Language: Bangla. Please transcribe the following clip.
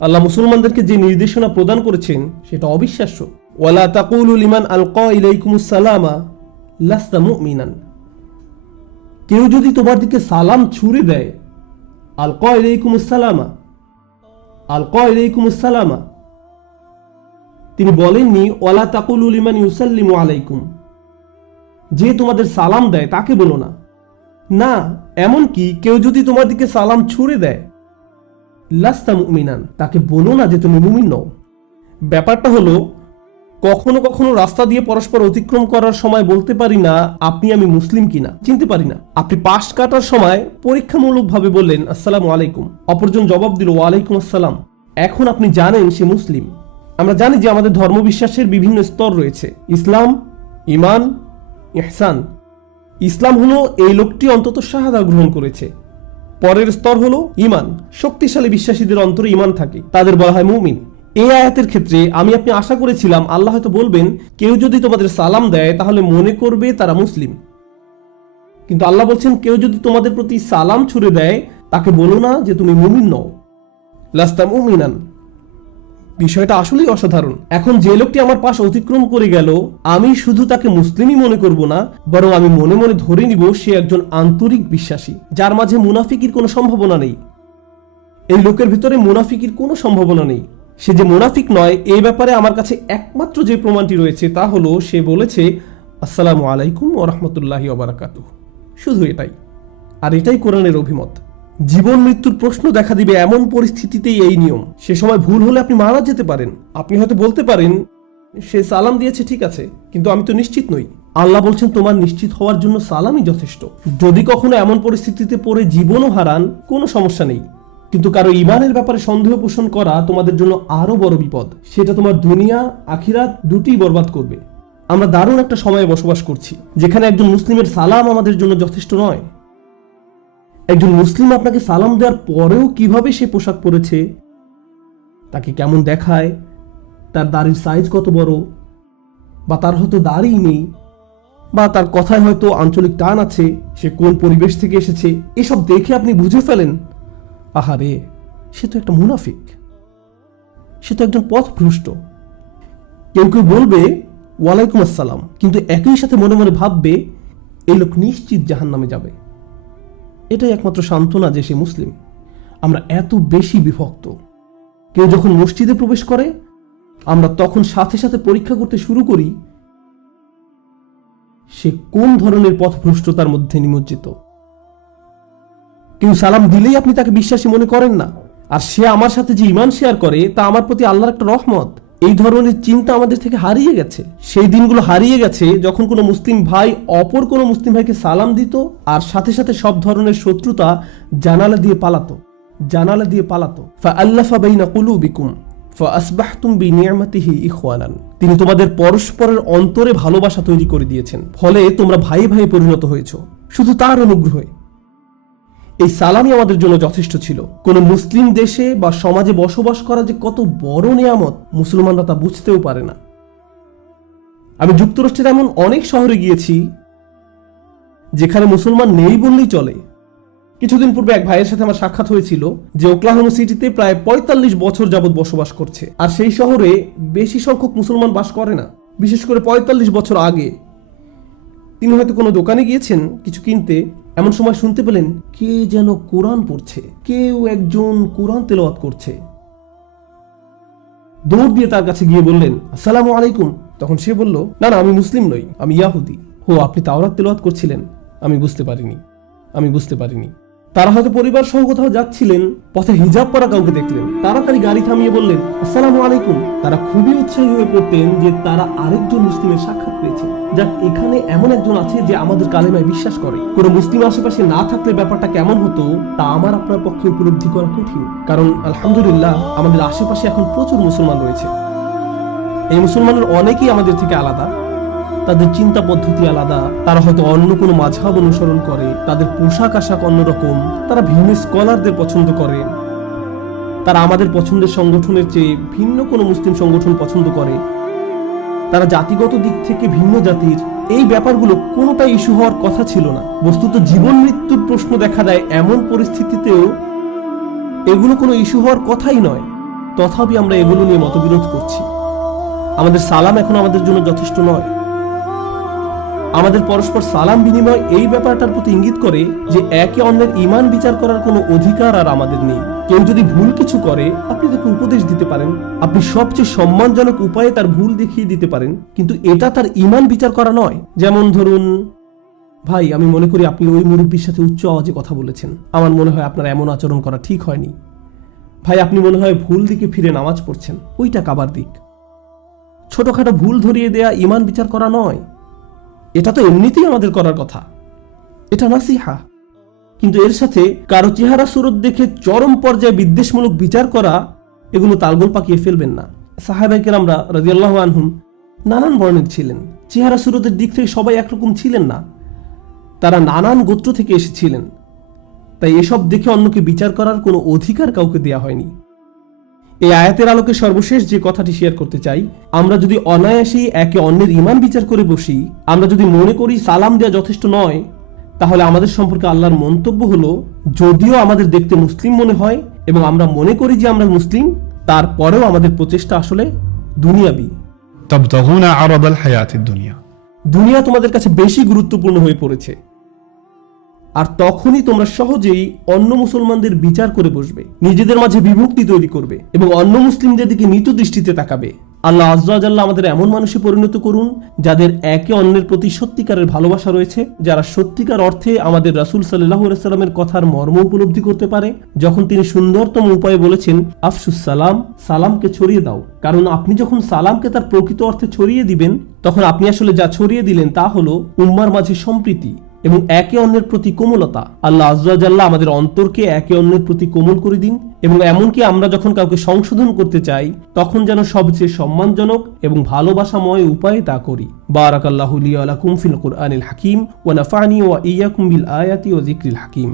আল্লাহ মুসলমানদেরকে যে নির্দেশনা প্রদান করেছেন সেটা অবিশ্বাস্য। ওয়ালা তাকুলু লিমান আলকা ইলাইকুমুস সালামা লাস্তা মুমিনান। কেউ যদি তোমার দিকে সালাম ছুড়ে দেয়, আলকা ইলাইকুমুস সালামা, আলকা ইলাইকুমুস সালামা, তিনি বলেননি ওয়ালা তাকুলু লিমান ইউসাল্লিমু আলাইকুম, যে তোমাদের সালাম দেয় তাকে বলো না। না, এমনকি কেউ যদি তোমার দিকে সালাম ছুড়ে দেয়, লাস্তা মুমিনান, তাকে বলো না যে তুমি মুমিন নও। ব্যাপারটা হলো, কখনো কখনো রাস্তা দিয়ে পরস্পর অতিক্রম করার সময় বলতে পারি না আপনি আমি মুসলিম কিনা, চিনতে পারি না। আপনি পাশ কাটার সময় পরীক্ষামূলকভাবে বললেন আসসালামু আলাইকুম, অপরজন জবাব দিল ওয়ালাইকুম আসসালাম। এখন আপনি জানেন সে মুসলিম। আমরা জানি যে আমাদের ধর্মবিশ্বাসের বিভিন্ন স্তর রয়েছে, ইসলাম, ইমান, ইহসান। ইসলাম হলো এই লোকটি অন্তত শাহাদা গ্রহণ করেছে। পরের স্তর হলো ইমান, শক্তিশালী বিশ্বাসীদের অন্তরে ইমান থাকে, তাদের বলা হয় মুমিন। এই আয়াতের ক্ষেত্রে আমি আপনি আশা করেছিলাম আল্লাহ হয়তো বলবেন কেউ যদি তোমাদের সালাম দেয় তাহলে মনে করবে তারা মুসলিম, কিন্তু আল্লাহ বলছেন কেউ যদি তোমাদের প্রতি সালাম ছুড়ে দেয় তাকে বলো না যে তুমি মুমিন নও, লাস্তা মুমিনান। বিষয়টা আসলেই অসাধারণ। এখন যে লোকটি আমার পাশ অতিক্রম করে গেল, আমি শুধু তাকে মুসলিমই মনে করব না, বরং আমি মনে মনে ধরে নিব সে একজন আন্তরিক বিশ্বাসী, যার মাঝে মুনাফিকির কোনো সম্ভাবনা নেই। এই লোকের ভিতরে মুনাফিকির কোনো সম্ভাবনা নেই। সে যে মুনাফিক নয় এই ব্যাপারে আমার কাছে একমাত্র যে প্রমাণটি রয়েছে তা হলো সে বলেছে আসসালামু আলাইকুম ওয়া রাহমাতুল্লাহি ওয়া বারাকাতুহু, শুধু এটাই। আর এটাই কোরআনের অভিমত। জীবন মৃত্যুর প্রশ্ন দেখা দিবে এমন পরিস্থিতিতেই এই নিয়ম। সে সময় ভুল হলে আপনি মারা যেতে পারেন। আপনি হয়তো বলতে পারেন সে সালাম দিয়েছে ঠিক আছে, কিন্তু আমি তো নিশ্চিত নই। আল্লাহ বলছেন তোমার নিশ্চিত হওয়ার জন্য সালামই যথেষ্ট। যদি কখনো এমন পরিস্থিতিতে পড়ে জীবনও হারান কোনো সমস্যা নেই, কিন্তু কারো ইমানের ব্যাপারে সন্দেহ পোষণ করা তোমাদের জন্য আরো বড় বিপদ। সেটা তোমার দুনিয়া আখিরাত দুটিই বরবাদ করবে। আমরা দারুণ একটা সময়ে বসবাস করছি যেখানে একজন মুসলিমের সালাম আমাদের জন্য যথেষ্ট নয়। একজন মুসলিম আপনাকে সালাম দেওয়ার পরেও কিভাবে সে পোশাক পরেছে, তাকে কেমন দেখায়, তার দাড়ির সাইজ কত বড়, বা তার হয়তো দাড়ি নেই, বা তার কথায় হয়তো আঞ্চলিক টান আছে, সে কোন পরিবেশ থেকে এসেছে, এসব দেখে আপনি বুঝে ফেলেন আহারে সে তো একটা মুনাফিক, সে তো একজন পথভ্রষ্ট। কেউ কেউ বলবে ওয়ালাইকুম আসসালাম, কিন্তু একই সাথে মনে মনে ভাববে এই লোক নিশ্চিত জাহান্নামে যাবে। এটাই একমাত্র সান্ত্বনা যে সে মুসলিম। আমরা এত বেশি বিভক্ত। কেউ যখন মসজিদে প্রবেশ করে আমরা তখন সাথে সাথে পরীক্ষা করতে শুরু করি সে কোন ধরনের পথভ্রষ্টতার মধ্যে নিমজ্জিত। কেউ সালাম দিলেই আপনি তাকে বিশ্বাসী মনে করেন না, আর সে আমার সাথে যে ঈমান শেয়ার করে তা আমার প্রতি আল্লাহর একটা রহমত। এই ধরনের চিন্তা আমাদের থেকে হারিয়ে গেছে। সেই দিনগুলো হারিয়ে গেছে যখন কোনো মুসলিম ভাই অপর কোনো মুসলিম ভাইকে সালাম দিত আর সাথে সাথে সব ধরনের শত্রুতা জানালা দিয়ে পালাতো, জানালা দিয়ে পালাতো। ফাআল্লাফা বাইনা কুলুবিকুম ফাআসবাহতুম বিনিআমাতিহি ইখওয়ানান। তিনি তোমাদের পরস্পরের অন্তরে ভালোবাসা তৈরি করে দিয়েছেন, ফলে তোমরা ভাই ভাই পরিণত হয়েছো শুধু তার অনুগ্রহে। এই সালামই আমাদের জন্য যথেষ্ট ছিল। কোন মুসলিম দেশে বা সমাজে বসবাস করা যে কত বড় নিয়ামত মুসলমানরা তা বুঝতেও পারে না। আমি যুক্তরাষ্ট্রের এমন অনেক শহরে গিয়েছি যেখানে মুসলমান নেই বললেই চলে। কিছুদিন পূর্বে এক ভাইয়ের সাথে আমার সাক্ষাৎ হয়েছিল যে ওকলাহোমা সিটিতে প্রায় ৪৫ বছর যাবৎ বসবাস করছে, আর সেই শহরে বেশি সংখ্যক মুসলমান বাস করে না। বিশেষ করে ৪৫ বছর আগে তিনি হয়তো কোনো দোকানে গিয়েছেন কিছু কিনতে, এমন সময় শুনতে পেলেন কে যেন কোরআন পড়ছে, কেউ একজন কোরআন তেলাওয়াত করছে। দৌড় দিয়ে তার কাছে গিয়ে বললেন আসসালামু আলাইকুম। তখন সে বলল না না, আমি মুসলিম নই, আমি ইয়াহুদি। ও, আপনি তাওরাত তেলাওয়াত করছিলেন? আমি বুঝতে পারিনি। তারা হয়তো পরিবার সহ কোথাও যাচ্ছিলেন, পথে হিজাব পরা কাউকে দেখলেন, তাড়াতাড়ি গাড়ি থামিয়ে বললেন আসসালামু আলাইকুম। তারা খুবই উৎসাহী হয়ে পড়তেন যে তারা আরেকজন মুসলিমের সাক্ষাৎ পেয়েছে। যাক, এখানে এমন একজন আছে যে আমাদের কালেমায় বিশ্বাস করে। কোনো মুসলিম আশেপাশে না থাকলে ব্যাপারটা কেমন হতো তা আমার আপনার পক্ষে উপলব্ধি করা কঠিন, কারণ আলহামদুলিল্লাহ আমাদের আশেপাশে এখন প্রচুর মুসলমান রয়েছে। এই মুসলমানের অনেকেই আমাদের থেকে আলাদা, তাদের চিন্তা পদ্ধতি আলাদা, তারা হয়তো অন্য কোনো মাযহাব অনুসরণ করে, তাদের পোশাক আশাক অন্যরকম, তারা ভিন্ন স্কলারদের পছন্দ করে, তারা আমাদের পছন্দের সংগঠনের চেয়ে ভিন্ন কোনো মুসলিম সংগঠন পছন্দ করে, তারা জাতিগত দিক থেকে ভিন্ন জাতির। এই ব্যাপারগুলো কোনোটাই ইস্যু হওয়ার কথা ছিল না। বস্তুত জীবন মৃত্যুর প্রশ্ন দেখা দেয় এমন পরিস্থিতিতেও এগুলো কোনো ইস্যু হওয়ার কথাই নয়। তথাপি আমরা এগুলো নিয়ে মতবিরোধ করছি। আমাদের সালাম এখন আমাদের জন্য যথেষ্ট নয়। আমাদের পরস্পর সালাম বিনিময় এই ব্যাপারটার প্রতি ইঙ্গিত করে যে একে অন্যের ঈমান বিচার করার কোনো অধিকার আর আমাদের নেই। কেউ যদি ভুল কিছু করে আপনি তাকে উপদেশ দিতে পারেন, আপনি সবচেয়ে সম্মানজনক উপায়ে তার ভুল দেখিয়ে দিতে পারেন, কিন্তু এটা তার ঈমান বিচার করা নয়। যেমন ধরুন, ভাই আমি মনে করি আপনি ওই মুরব্বীর সাথে উচ্চ আওয়াজে কথা বলেছেন, আমার মনে হয় আপনার এমন আচরণ করা ঠিক হয়নি। ভাই আপনি মনে হয় ভুল দিকে ফিরে নামাজ পড়ছেন, ওইটা কাবার দিক। ছোটখাটো ভুল ধরিয়ে দেয়া ঈমান বিচার করা নয়, এটা তো এমনিতেই আমাদের করার কথা, এটা নাসিহা। কিন্তু এর সাথে কারো চেহারা সুরত দেখে চরম পর্যায়ে বিদ্বেষমূলক বিচার করা, এগুলো তালগোল পাকিয়ে ফেলবেন না। সাহাবায়ে কেরামরা রাদিয়াল্লাহু আনহুম নানান বর্ণের ছিলেন, চেহারা সুরতের দিক থেকে সবাই একরকম ছিলেন না, তারা নানান গোত্র থেকে এসেছিলেন। তাই এসব দেখে অন্যকে বিচার করার কোনো অধিকার কাউকে দেয়া হয়নি। এই আয়াতের আলোকে সর্বশেষ যে কথাটি শেয়ার করতে চাই, আমরা যদি অনায়াসেই একে অন্যের ঈমান বিচার করে বসি, আমরা যদি মনে করি সালাম দেওয়া যথেষ্ট নয়, তাহলে আমাদের সম্পর্কে আল্লাহর মন্তব্য হলো, যদিও আমাদের দেখতে মুসলিম মনে হয় এবং আমরা মনে করি যে আমরা মুসলিম, তারপরেও আমাদের প্রচেষ্টা আসলে দুনিয়াবি। তাবতাগুনা আরাদাল হায়াতিদ দুনিয়া, দুনিয়া তোমাদের কাছে বেশি গুরুত্বপূর্ণ হয়ে পড়েছে। আর তখনই তোমরা সহজেই অন্য মুসলমানদের বিচার করে বসবে, নিজেদের মাঝে বিভক্তি তৈরি করবে এবং অন্য মুসলিমদের দিকে নীত দৃষ্টিতে তাকাবে। আল্লাহ আযজা ওয়া জাল্লা আমাদের এমন মানুষে পরিণত করুন যাদের একে অন্যের প্রতি সত্যিকারের ভালোবাসা রয়েছে, যারা সত্যিকার অর্থে আমাদের রাসূল সাল্লাল্লাহু আলাইহি ওয়াসাল্লামের কথার মর্ম উপলব্ধি করতে পারে যখন তিনি সুন্দরতম উপায়ে বলেছেন, আফশুস সালাম, সালামকে ছড়িয়ে দাও। কারণ আপনি যখন সালামকে তার প্রকৃত অর্থে ছড়িয়ে দিবেন, তখন আপনি আসলে যা ছড়িয়ে দিলেন তা হলো উম্মার মাঝে সম্প্রীতি এবং একে অন্যের প্রতি কোমলতা। আল্লাহ আযজা ওয়া জাল্লা আমাদের অন্তরকে একে অন্যের প্রতি কোমল করে দিন এবং এমনকি আমরা যখন কাউকে সংশোধন করতে চাই তখন যেন সবচেয়ে সম্মানজনক এবং ভালোবাসাময় উপায়ে তা করি। বারাকাল্লাহু লি ওয়া লাকুম ফিল কুরআনিল হাকিম ওয়া নাফা'নি ওয়া ইয়্যাকুম বিল আয়াতি ওয়া যিকরিল হাকিম।